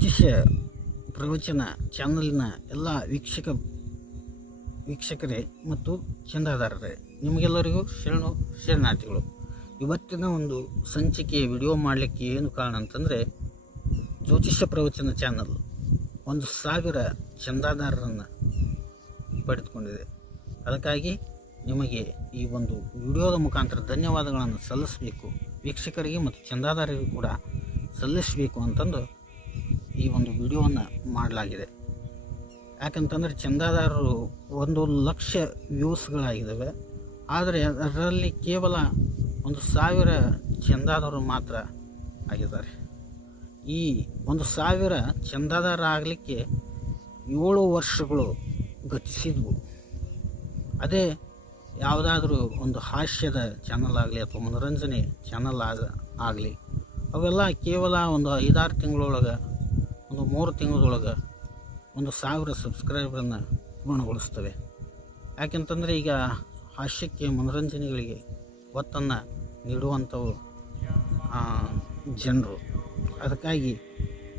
ಜ್ಯೋತಿಷ್ಯ ಪ್ರವಚನ, ಚಾನಲ್ನ ಎಲ್ಲ ವೀಕ್ಷಕ, ವೀಕ್ಷಕರೇ ಮತ್ತು ಚಂದಾದಾರರೇ, ನಿಮಗೆಲ್ಲರಿಗೂ ಶರಣು ಶರಣಾರ್ಥಿಗಳು. ಇವತ್ತಿನ ಒಂದು ಸಂಚಿಕೆ ವಿಡಿಯೋ ಮಾಡಲಿಕ್ಕೆ ಏನು ಕಾರಣ ಅಂತಂದರೆ ಜ್ಯೋತಿಷ್ಯ ಪ್ರವಚನ ಚಾನಲ್ ಒಂದು ಸಾವಿರ ಚಂದಾದಾರರನ್ನು ಪಡೆದುಕೊಂಡಿದೆ. ಅದಕ್ಕಾಗಿ ನಿಮಗೆ ಈ ಒಂದು ವಿಡಿಯೋದ ಮುಖಾಂತರ ಧನ್ಯವಾದಗಳನ್ನು ಸಲ್ಲಿಸಬೇಕು, ವೀಕ್ಷಕರಿಗೆ ಮತ್ತು ಚಂದಾದಾರರಿಗೂ ಕೂಡ ಸಲ್ಲಿಸಬೇಕು ಅಂತಂದು ಈ ಒಂದು ವಿಡಿಯೋವನ್ನು ಮಾಡಲಾಗಿದೆ. ಯಾಕಂತಂದರೆ ಚಂದಾದಾರರು ಒಂದು ಲಕ್ಷ ವ್ಯೂಸ್ಗಳಾಗಿದ್ದಾವೆ ಆದರೆ ಅದರಲ್ಲಿ ಕೇವಲ ಒಂದು ಸಾವಿರ ಚಂದಾದಾರರು ಮಾತ್ರ ಆಗಿದ್ದಾರೆ. ಈ ಒಂದು ಸಾವಿರ ಚಂದಾದಾರ ಆಗಲಿಕ್ಕೆ ಏಳು ವರ್ಷಗಳು ಗತಿಸಿದ್ವು. ಅದೇ ಯಾವುದಾದ್ರೂ ಒಂದು ಹಾಸ್ಯದ ಚಾನಲ್ ಆಗಲಿ ಅಥವಾ ಮನೋರಂಜನೆ ಚಾನಲ್ ಆಗ ಆಗಲಿ, ಅವೆಲ್ಲ ಕೇವಲ ಒಂದು ಐದಾರು ತಿಂಗಳೊಳಗೆ ಒಂದು ಮೂರು ತಿಂಗಳೊಳಗೆ ಒಂದು ಸಾವಿರ ಸಬ್ಸ್ಕ್ರೈಬರನ್ನು ಪೂರ್ಣಗೊಳಿಸ್ತವೆ. ಯಾಕೆಂತಂದರೆ ಈಗ ಹಾಸ್ಯಕ್ಕೆ ಮನೋರಂಜನೆಗಳಿಗೆ ಒತ್ತನ್ನು ನೀಡುವಂಥವು ಜನರು. ಅದಕ್ಕಾಗಿ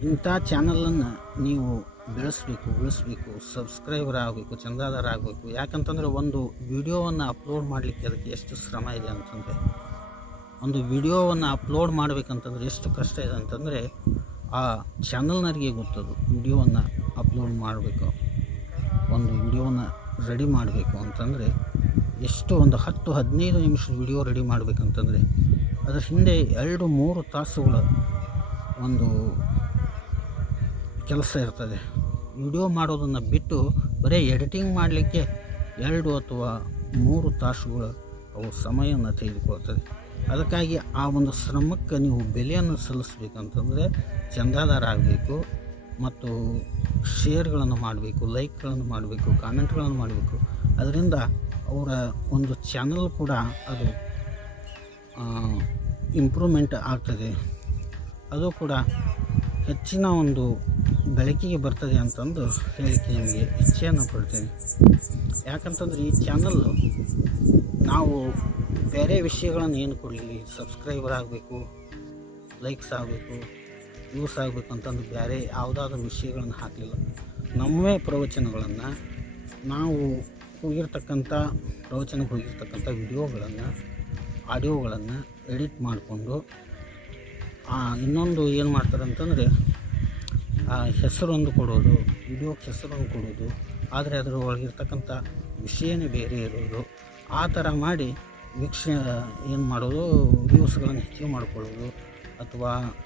ಇಂಥ ಚಾನಲನ್ನು ನೀವು ಬೆಳೆಸಬೇಕು, ಉಳಿಸ್ಬೇಕು, ಸಬ್ಸ್ಕ್ರೈಬರ್ ಆಗಬೇಕು, ಚಂದಾದಾರ ಆಗಬೇಕು. ಯಾಕಂತಂದರೆ ಒಂದು ವಿಡಿಯೋವನ್ನು ಅಪ್ಲೋಡ್ ಮಾಡಲಿಕ್ಕೆ ಅದಕ್ಕೆ ಎಷ್ಟು ಶ್ರಮ ಇದೆ ಅಂತಂದರೆ, ಒಂದು ವಿಡಿಯೋವನ್ನು ಅಪ್ಲೋಡ್ ಮಾಡಬೇಕಂತಂದ್ರೆ ಎಷ್ಟು ಕಷ್ಟ ಇದೆ ಅಂತಂದರೆ ಆ ಚಾನಲ್ನವರಿಗೆ ಗೊತ್ತದು. ವಿಡಿಯೋವನ್ನು ಅಪ್ಲೋಡ್ ಮಾಡಬೇಕು. ಒಂದು ವಿಡಿಯೋನ ರೆಡಿ ಮಾಡಬೇಕು ಅಂತಂದರೆ, ಎಷ್ಟು ಒಂದು ಹತ್ತು ಹದಿನೈದು ನಿಮಿಷದ ವಿಡಿಯೋ ರೆಡಿ ಮಾಡಬೇಕಂತಂದರೆ, ಅದರ ಹಿಂದೆ ಎರಡು ಮೂರು ತಾಸುಗಳ ಒಂದು ಕೆಲಸ ಇರ್ತದೆ. ವಿಡಿಯೋ ಮಾಡೋದನ್ನು ಬಿಟ್ಟು ಬರೀ ಎಡಿಟಿಂಗ್ ಮಾಡಲಿಕ್ಕೆ ಎರಡು ಅಥವಾ ಮೂರು ತಾಸುಗಳು ಅವು ಸಮಯವನ್ನು ತೆಗೆದುಕೊಳ್ತದೆ. ಅದಕ್ಕಾಗಿ ಆ ಒಂದು ಶ್ರಮಕ್ಕೆ ನೀವು ಬೆಲೆಯನ್ನು ಸಲ್ಲಿಸ್ಬೇಕಂತಂದರೆ ಚಂದಾದಾರ ಆಗಬೇಕು ಮತ್ತು ಶೇರ್ಗಳನ್ನು ಮಾಡಬೇಕು, ಲೈಕ್ಗಳನ್ನು ಮಾಡಬೇಕು, ಕಾಮೆಂಟ್ಗಳನ್ನು ಮಾಡಬೇಕು. ಅದರಿಂದ ಅವರ ಒಂದು ಚಾನಲ್ ಕೂಡ ಅದು ಇಂಪ್ರೂವ್ಮೆಂಟ್ ಆಗ್ತದೆ. ಅದು ಕೂಡ ಹೆಚ್ಚಿನ ಒಂದು ಬೆಳಕಿಗೆ ಬರ್ತದೆ ಅಂತಂದು ಹೇಳಿಕೆ ನಿಮಗೆ ಇಚ್ಛೆಯನ್ನು ಪಡ್ತೇನೆ ಯಾಕಂತಂದ್ರೆ ಈ ಚಾನಲ್ಲು ನಾವು ಬೇರೆ ವಿಷಯಗಳನ್ನು ಏನು ಕೊಡಲಿ? ಸಬ್ಸ್ಕ್ರೈಬರ್ ಆಗಬೇಕು ಲೈಕ್ಸ್ ಆಗಬೇಕು ವ್ಯೂಸ್ ಆಗಬೇಕು ಅಂತಂದು ಬೇರೆ ಯಾವುದಾದ್ರೂ ವಿಷಯಗಳನ್ನು ಹಾಕಲಿಲ್ಲ. ನಮ್ಮವೇ ಪ್ರವಚನಗಳನ್ನು ನಾವು ಹೋಗಿರ್ತಕ್ಕಂಥ ಪ್ರವಚನಕ್ಕೆ ಹೋಗಿರ್ತಕ್ಕಂಥ ವಿಡಿಯೋಗಳನ್ನು, ಆಡಿಯೋಗಳನ್ನು ಎಡಿಟ್ ಮಾಡಿಕೊಂಡು ಇನ್ನೊಂದು ಏನು ಮಾಡ್ತಾರೆ ಅಂತಂದರೆ ಹೆಸರೊಂದು ಕೊಡೋದು, ವಿಡಿಯೋಕ್ಕೆ ಹೆಸರೊಂದು ಕೊಡೋದು, ಆದರೆ ಅದರ ಒಳಗಿರ್ತಕ್ಕಂಥ ವಿಷಯನೇ ಬೇರೆ ಇರೋದು, ಆ ಥರ ಮಾಡಿ ವೀಕ್ಷ ಏನು ಮಾಡೋದು, ವ್ಯೂಸ್ಗಳನ್ನು ಹೆಚ್ಚಿಗೆ ಮಾಡಿಕೊಳ್ಳೋದು, ಅಥವಾ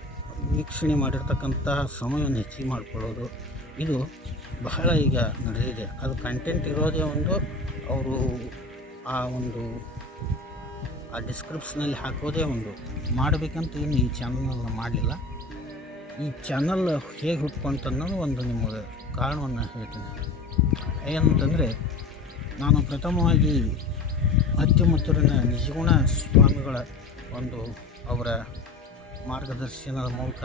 ವೀಕ್ಷಣೆ ಮಾಡಿರ್ತಕ್ಕಂಥ ಸಮಯವನ್ನು ಹೆಚ್ಚಿಗೆ ಮಾಡ್ಕೊಳ್ಳೋದು. ಇದು ಬಹಳ ಈಗ ನಡೆದಿದೆ. ಅದು ಕಂಟೆಂಟ್ ಇರೋದೇ ಒಂದು ಅವರು ಆ ಒಂದು, ಆ ಡಿಸ್ಕ್ರಿಪ್ಷನಲ್ಲಿ ಹಾಕೋದೇ ಒಂದು. ಮಾಡಬೇಕಂತ ಏನು ಈ ಚಾನಲ್ನ ಮಾಡಲಿಲ್ಲ. ಈ ಚಾನಲ್ ಹೇಗೆ ಹುಟ್ಕೊಂತನ್ನೋದು ಒಂದು ನಿಮಗೆ ಕಾರಣವನ್ನು ಹೇಳ್ತೀನಿ. ಏನಂತಂದರೆ, ನಾನು ಪ್ರಥಮವಾಗಿ ಅತ್ಯುಮತ್ತೂರಿನ ನಿಜಗುಣ ಸ್ವಾಮಿಗಳ ಒಂದು ಅವರ ಮಾರ್ಗದರ್ಶನದ ಮೂಲಕ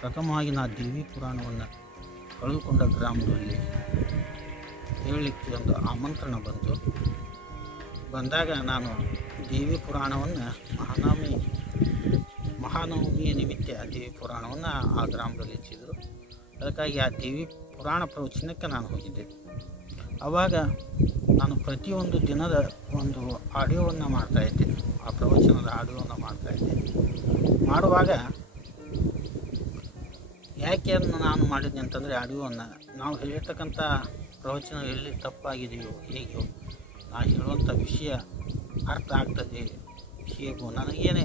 ಪ್ರಥಮವಾಗಿ ನಾ ದೇವಿ ಪುರಾಣವನ್ನು ಕಳೆದುಕೊಂಡ ಗ್ರಾಮದಲ್ಲಿ ಹೇಳಲಿಕ್ಕೆ ಒಂದು ಆಮಂತ್ರಣ ಬಂತು. ಬಂದಾಗ ನಾನು ದೇವಿ ಪುರಾಣವನ್ನು ಮಹಾನವಮಿ ಮಹಾನವಮಿಯ ನಿಮಿತ್ತ ದೇವಿ ಪುರಾಣವನ್ನು ಆ ಗ್ರಾಮದಲ್ಲಿ ಹೆಚ್ಚಿದ್ರು ಅದಕ್ಕಾಗಿ ಆ ದೇವಿ ಪುರಾಣ ಪ್ರವಚನಕ್ಕೆ ನಾನು ಹೋಗಿದ್ದೆ. ಆವಾಗ ನಾನು ಪ್ರತಿಯೊಂದು ದಿನದ ಒಂದು ಆಡಿಯೋವನ್ನು ಮಾಡ್ತಾಯಿದ್ದೆ ಆ ಪ್ರವಚನದ ಆಡಿಯೋವನ್ನು ಮಾಡ್ತಾಯಿದ್ದೆ ಮಾಡುವಾಗ ಯಾಕೆ ನಾನು ಮಾಡಿದ್ದೆ ಅಂತಂದರೆ ಆಡಿಯೋವನ್ನು. ನಾವು ಹೇಳಿರ್ತಕ್ಕಂಥ ಪ್ರವಚನ ಎಲ್ಲಿ ತಪ್ಪಾಗಿದೆಯೋ ಹೇಗೆಯೋ ನಾನು ಹೇಳುವಂಥ ವಿಷಯ ಅರ್ಥ ಆಗ್ತದೆ ಹೇಗೋ, ನನಗೇನೆ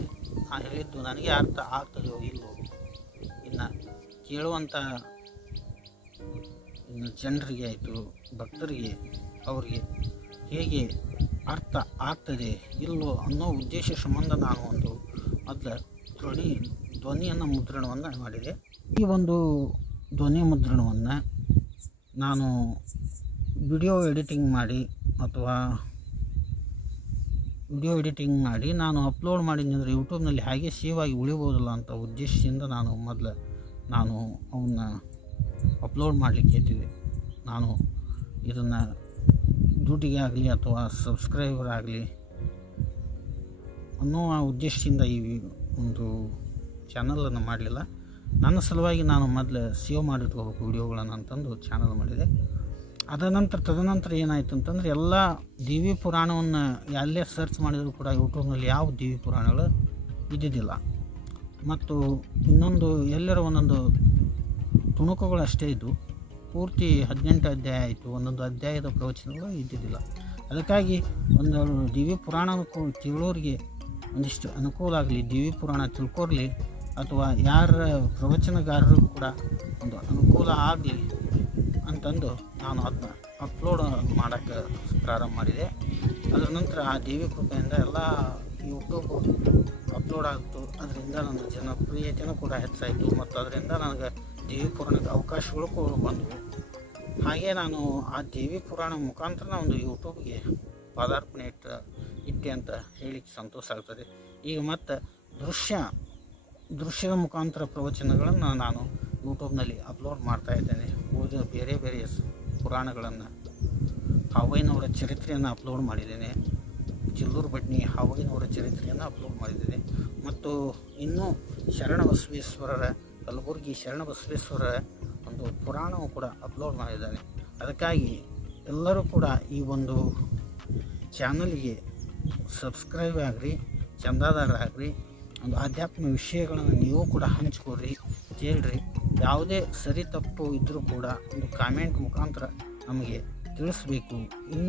ನಾನು ಹೇಳಿದ್ದು ನನಗೆ ಅರ್ಥ ಆಗ್ತದೆಯೋ ಇಲ್ಲೋ ಇನ್ನು ಕೇಳುವಂಥ ಜನರಿಗೆ ಆಯಿತು, ಭಕ್ತರಿಗೆ, ಅವರಿಗೆ ಹೇಗೆ ಅರ್ಥ ಆಗ್ತದೆ ಇಲ್ಲೋ ಅನ್ನೋ ಉದ್ದೇಶ ಸಂಬಂಧ ನಾನು ಒಂದು ಮೊದಲ ಧ್ವನಿ, ಧ್ವನಿಯನ್ನು ಮುದ್ರಣವನ್ನು ಮಾಡಿದೆ. ಈ ಒಂದು ಧ್ವನಿ ಮುದ್ರಣವನ್ನು ನಾನು ವಿಡಿಯೋ ಎಡಿಟಿಂಗ್ ಮಾಡಿ ಅಥವಾ ವಿಡಿಯೋ ಎಡಿಟಿಂಗ್ ಮಾಡಿ ನಾನು ಅಪ್ಲೋಡ್ ಮಾಡಿದ್ನಿ ಅಂದರೆ ಯೂಟ್ಯೂಬ್ನಲ್ಲಿ ಹಾಗೆ ಸೇವ್ ಆಗಿ ಉಳಿಬೋದಲ್ಲ ಅಂತ ಉದ್ದೇಶದಿಂದ ನಾನು ಮೊದಲು ನಾನು ಅವನ್ನ ಅಪ್ಲೋಡ್ ಮಾಡಲಿಕ್ಕೆ ಇದ್ದೀವಿ ನಾನು ಇದನ್ನು ಡ್ಯೂಟಿಗೆ ಆಗಲಿ ಅಥವಾ ಸಬ್ಸ್ಕ್ರೈಬರ್ ಆಗಲಿ ಅನ್ನೋ ಆ ಉದ್ದೇಶದಿಂದ ಈ ಒಂದು ಚಾನಲನ್ನು ಮಾಡಲಿಲ್ಲ. ನನ್ನ ಸಲುವಾಗಿ ನಾನು ಮೊದಲು ಸೇವ್ ಮಾಡಿಟ್ಕೋಬೇಕು ವಿಡಿಯೋಗಳನ್ನು ಅಂತಂದು ಚಾನಲ್ ಮಾಡಿದೆ. ಅದ ನಂತರ ತದನಂತರ ಏನಾಯಿತು ಅಂತಂದರೆ ಎಲ್ಲ ದೇವಿ ಪುರಾಣವನ್ನು ಎಲ್ಲೇ ಸರ್ಚ್ ಮಾಡಿದರೂ ಕೂಡ ಯೂಟ್ಯೂಬ್ನಲ್ಲಿ ಯಾವ ದೇವಿ ಪುರಾಣಗಳು ಇದ್ದಿದ್ದಿಲ್ಲ. ಮತ್ತು ಇನ್ನೊಂದು ಎಲ್ಲರ ಒಂದೊಂದು ತುಣುಕುಗಳು ಅಷ್ಟೇ ಇದ್ದು ಪೂರ್ತಿ ಹದಿನೆಂಟು ಅಧ್ಯಾಯ ಆಯಿತು, ಒಂದೊಂದು ಅಧ್ಯಾಯದ ಪ್ರವಚನಗಳು ಇದ್ದಿದ್ದಿಲ್ಲ. ಅದಕ್ಕಾಗಿ ಒಂದು ದಿವ್ಯ ಪುರಾಣ ತಿಳೋರಿಗೆ ಒಂದಿಷ್ಟು ಅನುಕೂಲ ಆಗಲಿ, ದಿವ್ಯ ಪುರಾಣ ತಿಳ್ಕೊರ್ಲಿ, ಅಥವಾ ಯಾರ ಪ್ರವಚನಗಾರರು ಕೂಡ ಒಂದು ಅನುಕೂಲ ಆಗಲಿ ಅಂತಂದು ನಾನು ಅದನ್ನ ಅಪ್ಲೋಡ್ ಮಾಡೋಕ್ಕೆ ಪ್ರಾರಂಭ ಮಾಡಿದೆ. ಅದರ ನಂತರ ಆ ದೇವಿ ಕೃಪೆಯಿಂದ ಎಲ್ಲ ಯೂಟ್ಯೂಬ್ ಅಪ್ಲೋಡ್ ಆಗ್ತು ಅದರಿಂದ ನನ್ನ ಜನಪ್ರಿಯತೆಯೂ ಕೂಡ ಹೆಚ್ಚಾಯಿತು. ಮತ್ತು ಅದರಿಂದ ನನಗೆ ದೇವಿ ಪುರಾಣದ ಅವಕಾಶಗಳು ಬಂದವು. ಹಾಗೆ ನಾನು ಆ ದೇವಿ ಪುರಾಣ ಮುಖಾಂತರ ಒಂದು ಯೂಟ್ಯೂಬ್ಗೆ ಪಾದಾರ್ಪಣೆ ಇಟ್ಟು, ಇಟ್ಟೆ ಅಂತ ಹೇಳಿಕ್ಕೆ ಸಂತೋಷ ಆಗ್ತದೆ. ಈಗ ಮತ್ತು ದೃಶ್ಯ, ದೃಶ್ಯದ ಮುಖಾಂತರ ಪ್ರವಚನಗಳನ್ನು ನಾನು ಯೂಟ್ಯೂಬ್ನಲ್ಲಿ ಅಪ್ಲೋಡ್ ಮಾಡ್ತಾ ಇದ್ದೇನೆ. ಬೇರೆ ಬೇರೆ ಪುರಾಣಗಳನ್ನು. ಹಾವೈನವರ ಚರಿತ್ರೆಯನ್ನು ಅಪ್ಲೋಡ್ ಮಾಡಿದ್ದೇನೆ. ಚಿಲ್ಲೂರು ಬಟ್ನಿ ಹಾವೈನವರ ಚರಿತ್ರೆಯನ್ನು ಅಪ್ಲೋಡ್ ಮಾಡಿದ್ದೇನೆ. ಮತ್ತು ಇನ್ನೂ ಶರಣ ಬಸವೇಶ್ವರರ ಕಲಬುರಗಿ ಶರಣ ಬಸವೇಶ್ವರ ಒಂದು ಪುರಾಣವು ಕೂಡ ಅಪ್ಲೋಡ್ ಮಾಡಿದ್ದಾನೆ ಅದಕ್ಕಾಗಿ ಎಲ್ಲರೂ ಕೂಡ ಈ ಒಂದು ಚಾನಲ್ಗೆ ಸಬ್ಸ್ಕ್ರೈಬ್ ಆಗಿರಿ ಚಂದಾದಾರರಾಗ್ರಿ ಒಂದು ಆಧ್ಯಾತ್ಮ ವಿಷಯಗಳನ್ನು ನೀವು ಕೂಡ ಹಂಚ್ಕೊಡ್ರಿ ಕೇಳ್ರಿ. ಯಾವುದೇ ಸರಿ ತಪ್ಪು ಇದ್ದರೂ ಕೂಡ ಒಂದು ಕಾಮೆಂಟ್ ಮುಖಾಂತರ ನಮಗೆ ತಿಳಿಸ್ಬೇಕು. ಇನ್ನೂ